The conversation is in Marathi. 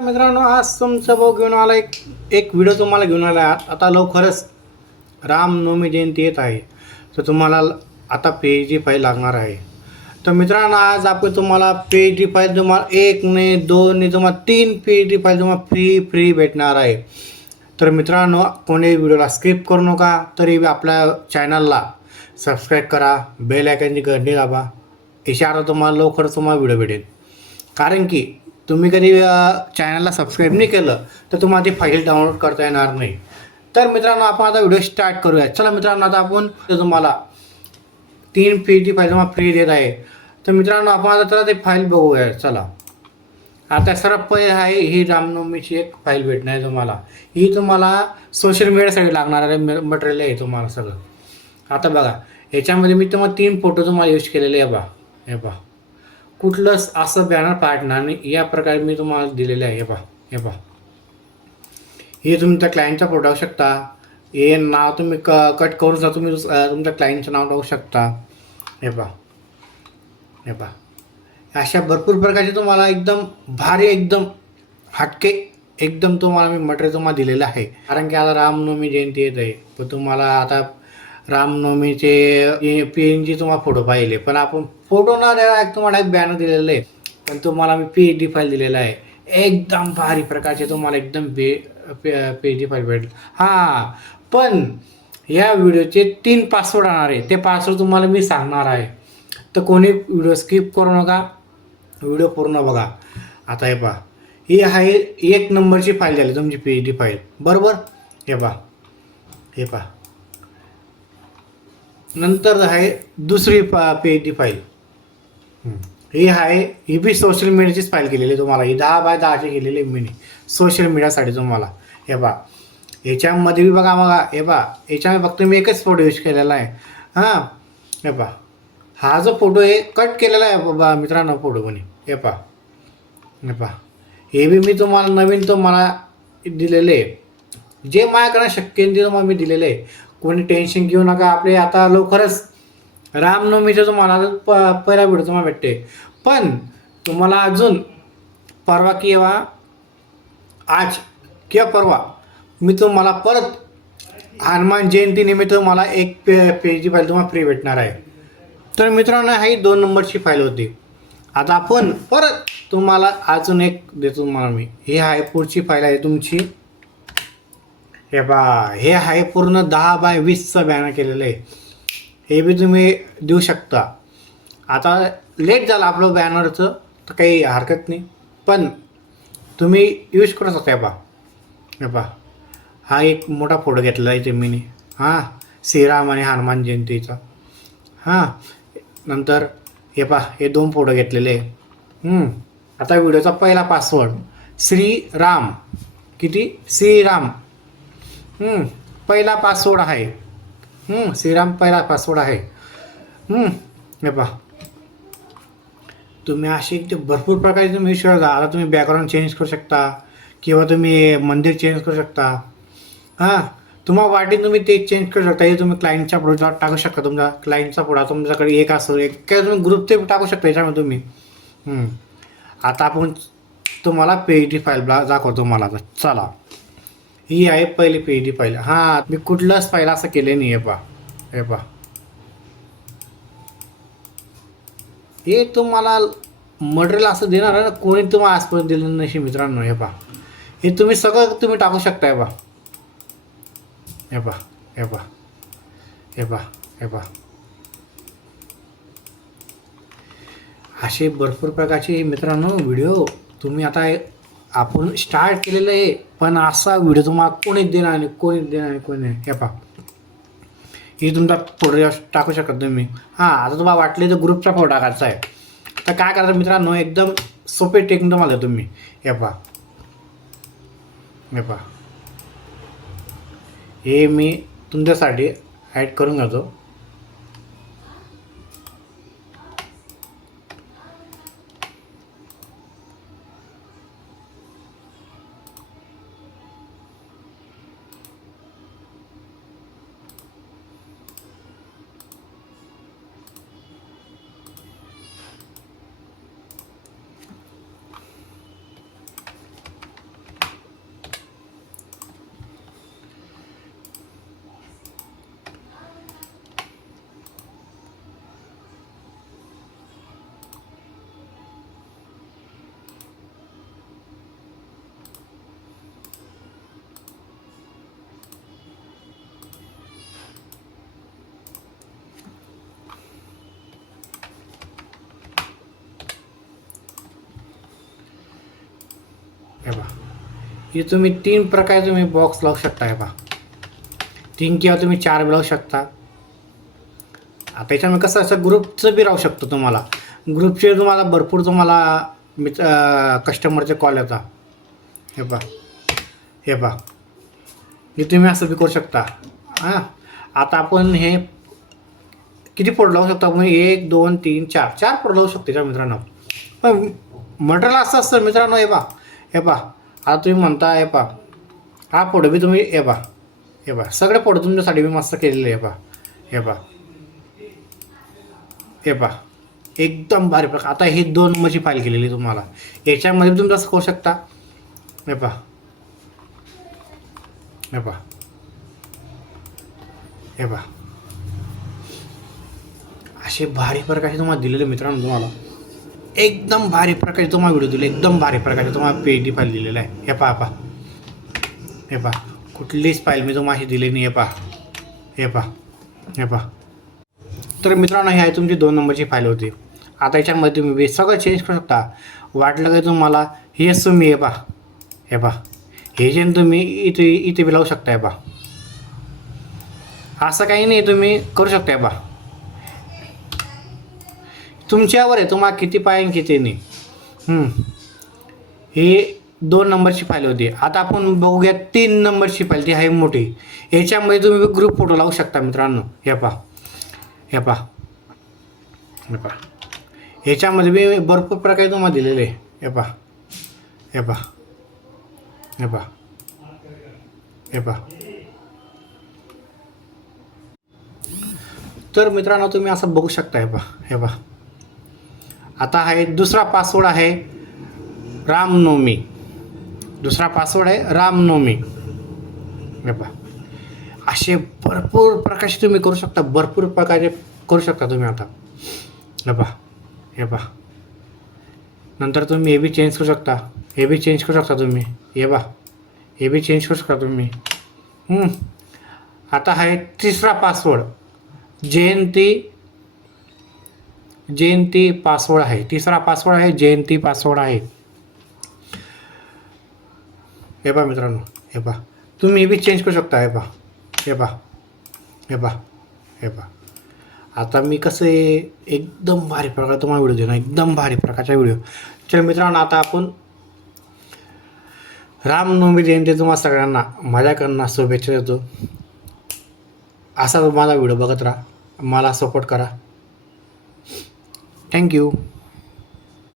मित्रांनो आज तुमचा भाऊ घेऊन आला एक एक व्हिडिओ तुम्हाला घेऊन आला आहे. आता लवकरच रामनवमी जयंती येत आहे. तर तुम्हाला ल- आता पी एच डी फाईल लागणार आहे. तर मित्रांनो आज आपण तुम्हाला पी एच डी फाईल तुम्हाला एक नाही दोन नाही तुम्हाला तीन पी एच डी फाईल तुम्हाला फ्री फ्री भेटणार आहे. तर मित्रांनो कोणी व्हिडिओला स्किप करू नका तरी आपल्या चॅनलला सबस्क्राईब करा बेल आयकनची घंटी दाबा. इशारा तुम्हाला लवकर तुम्हाला व्हिडिओ भेटेल. कारण की तुम्ही कधी चॅनलला सबस्क्राईब नाही केलं तर तुम्हाला ती फाईल डाउनलोड करता येणार नाही. तर मित्रांनो आपण आता व्हिडिओ स्टार्ट करूया. चला मित्रांनो आता आपण तुम्हाला तीन फी ती फाईल तुम्हाला फ्री देत आहे. तर मित्रांनो आपण आता चला ते फाईल बघूया. चला. आता सर्वात पहिले आहे ही रामनवमीची एक फाईल भेटणार आहे तुम्हाला. ही तुम्हाला सोशल मीडियासाठी लागणार आहे मटेरियल आहे तुम्हाला सगळं. आता बघा याच्यामध्ये मी तुम्हाला तीन फोटो तुम्हाला यूज केलेले आहे बा हे बा कुठलंच असं बॅनर पाडणार नाही. या प्रकारे मी तुम्हाला दिलेलं आहे. हे पहा हे पहा. हे तुमच्या क्लायंटचा फोटो टाकू शकता. हे नाव तुम्ही क कट करून जा तुम्ही दुस- तुमच्या क्लायंटचं नाव टाकू शकता. हे पहा. हे पहा. अशा भरपूर प्रकारचे तुम्हाला एकदम भारी एकदम हटके एकदम तुम्हाला मी मटेरियल तुम्हाला दिलेलं आहे. कारण की आता रामनवमी जयंती येत आहे. पण तुम्हाला आता रामनवमीचे पी एन जी तुम्हाला फोटो पाहिले. पण आपण फोटो एक तुम्हाला एक बॅनर दिलेलं आहे. पण तुम्हाला मी पी एच डी फाईल दिलेला आहे. एकदम भारी प्रकारचे तुम्हाला एकदम बे पी एच डी फाईल भेटेल. हां पण या व्हिडिओचे तीन पासवर्ड आणणार आहे. ते पासवर्ड तुम्हाला मी सांगणार आहे. तर कोणी व्हिडिओ स्किप करू नका. व्हिडिओ पूर्ण बघा. आता हे पहा. ही आहे एक नंबरची फाईल झाली तुमची पी एच डी फाईल बरोबर? हे पहा. हे पहा. नंतर आहे दुसरी पा पी एच डी फाईल ही आहे ही बी सोशल मीडियाचीच फाईल केलेली तुम्हाला. ही दहा बाय दहाची केलेली आहे मी सोशल मीडियासाठी तुम्हाला. हे बा याच्यामध्ये बी बघा बघा. हे बा याच्यामध्ये फक्त मी एकच फोटो यूज केलेला आहे. हां. हे पा हा जो फोटो आहे कट केलेला आहे बाबा मित्रांनो फोटो कोणी हे पहा. हे पा हे बी मी तुम्हाला नवीन तुम्हाला दिलेले आहे. जे माझ्याकडे शक्य ते तुम्हाला मी दिलेले आहे. कोणी टेन्शन घेऊ नका. आपले आता लवकरच रामनवमीचं तुम्हाला प पहिला व्हिडिओ तुम्हाला भेटते पण तुम्हाला अजून परवा किंवा आज किंवा परवा मी तुम्हाला परत हनुमान जयंतीनिमित्त मला एक पे पेजची फाईल तुम्हाला फ्री भेटणार आहे. तर मित्रांनो ही दोन नंबरची फाईल होती. आता आपण परत तुम्हाला अजून एक देतो तुम्हाला मी. ही आहे पुढची फाईल आहे तुमची. हे बा हे आहे पूर्ण दहा बाय वीसचं बॅनर केलेलं आहे. हे बी तुम्ही देऊ शकता. आता लेट झालं आपलं बॅनरचं तर काही हरकत नाही. पण तुम्ही यूज करू शकता हे पहा. हे हा एक मोठा फोटो घेतलेला आहे तुम्ही हां श्रीराम आणि हनुमान जयंतीचा. हां नंतर हे पा हे दोन फोटो घेतलेले आता व्हिडिओचा पहिला पासवर्ड श्रीराम. किती? श्रीराम. पहिला पासवर्ड आहे. श्रीराम पहिला पासवर्ड आहे. हे पहा. तुम्ही असे ते भरपूर प्रकारचे तुम्ही इश्यू करता आता तुम्ही बॅकग्राऊंड चेंज करू शकता किंवा तुम्ही मंदिर चेंज करू शकता. हां तुम्हाला वाटेल तुम्ही ते चेंज करू शकता हे तुम्ही क्लायंटच्या पुढे टाकू शकता. तुमचा क्लायंटचा पुढा तुमच्याकडे एक असं एक काय तुम्ही ग्रुप ते टाकू शकता याच्यामध्ये तुम्ही. आता आपण तुम्हाला पी डी फाईल दाखवतो तुम्हाला. आता चला. ही आहे पहिली पी डी फाईल हां मी कुठलंच फाईल असं केलं नाही हे पा हे पा हे तुम्हाला मटेरियल असं देणार आहे ना कोणी तुम्हाला आजपर्यंत दिलं नाही मित्रांनो हे पा हे तुम्ही सगळं तुम्ही टाकू शकता हे पा हे पा हे पा हे पा हे पा असे भरपूर प्रकारचे मित्रांनो व्हिडिओ तुम्ही आता हे- आपण स्टार्ट केलेलं आहे पण असा व्हिडिओ तुम्हाला कोणीच देणार आणि कोणीच देणार नाही कोणी नाही हे पहा. हे तुमचा फोटो टाकू शकत तुम्ही. हां आता तुम्हाला वाटले तर ग्रुपचा फोटो टाकायचा आहे. तर काय करायचं मित्रांनो एकदम सोपे टेक्निक तुम्हाला तुम्ही मी. हे पहा. हे पहा. हे मी तुमच्यासाठी ॲड करून घेतो. हे तुम्ही तीन प्रकारे तुम्ही बॉक्स लावू शकता हे पहा. तीन किंवा तुम्ही चार बी लावू शकता. आता कसं असं ग्रुपचं बी राहू शकतो तुम्हाला. ग्रुपचे तुम्हाला भरपूर तुम्हाला मित्र कस्टमरचे कॉल येतात. हे पहा. हे पहा. हे तुम्ही असं बी करू शकता. हां. आता आपण हे किती पोट लावू शकतो? आपण एक दोन तीन चार. चार पोट लावू शकतो त्या मित्रांनो. पण मटेरियल असं असतं मित्रांनो हे पहा. हे पहा. आता तुम्ही म्हणता हे पहा. हा फोटो बी तुम्ही हे पा हे पा सगळे फोटो तुमच्यासाठी मी मस्त केलेले हे पा हे पा हे पहा. एकदम भारी प्रकार. आता ही दोन नंबरची फाईल केलेली तुम्हाला. याच्यामध्ये तुम्ही तसं करू शकता. हे पहा. हे पहा. हे पा असे भारी प्रकारचे तुम्हाला दिलेले मित्रांनो तुम्हाला. एकदम भारी प्रकारे तुम्हाला व्हिडिओ दिले. एकदम भारी प्रकारे तुम्हाला पी डी फाईल दिलेला आहे. हे पहा पहा. हे पहा. कुठलीच फाईल मी तुम्हाला हे दिली नाही. हे पहा. हे पहा. हे पहा. तर मित्रांनो हे आहे तुमची दोन नंबरची फाईल होती. आता याच्यामध्ये तुम्ही सगळं चेंज करू शकता. वाटलं की तुम्हाला हेच तुम्ही हे पहा. हे पहा. हे जे तुम्ही इथे इथे बी लावू शकता हे पहा. असं काही नाही तुम्ही करू शकता हे पहा. तुमच्यावर आहे तुम्हाला किती पाहिजे किती नाही. हे ही दोन नंबरची फाईल होती. आता आपण बघूया तीन नंबरची फाईल ती आहे मोठी. याच्यामध्ये तुम्ही ग्रुप फोटो लावू शकता मित्रांनो. या पहा. या पहा. या पहा. ह्याच्यामध्ये मी भरपूर प्रकारे तुम्हाला दिलेले आहे. हे पहा. या पहा. या पहा. हे पहा. तर मित्रांनो तुम्ही असं बघू शकता. हे पहा. हे पहा. आता आहे दुसरा पासवर्ड आहे रामनवमी. दुसरा पासवर्ड आहे रामनवमी. हे असे भरपूर प्रकारचे तुम्ही करू शकता. भरपूर प्रकारे करू शकता तुम्ही आता. हे पहा. हे पहा. नंतर तुम्ही हे बी चेंज करू शकता. हे बी चेंज करू शकता तुम्ही. हे बा हे बी चेंज करू शकता तुम्ही. आता आहे तिसरा पासवर्ड जयंती जयंती पासवर्ड आहे. तिसरा पासवर्ड आहे जयंती पासवर्ड आहे. हे पहा मित्रांनो हे पहा. तुम्ही बी चेंज करू शकता हे पहा. हे पहा. हे पहा. हे पहा. आता मी कसं आहे एकदम भारी प्रकार तुम्हाला व्हिडिओ देणार एकदम भारी प्रकारचा व्हिडिओ चल मित्रांनो आता आपण रामनवमी जयंती तुम्हाला सगळ्यांना माझ्याकडनं शुभेच्छा देतो. असा माझा व्हिडिओ बघत राहा. मला सपोर्ट करा. Thank you.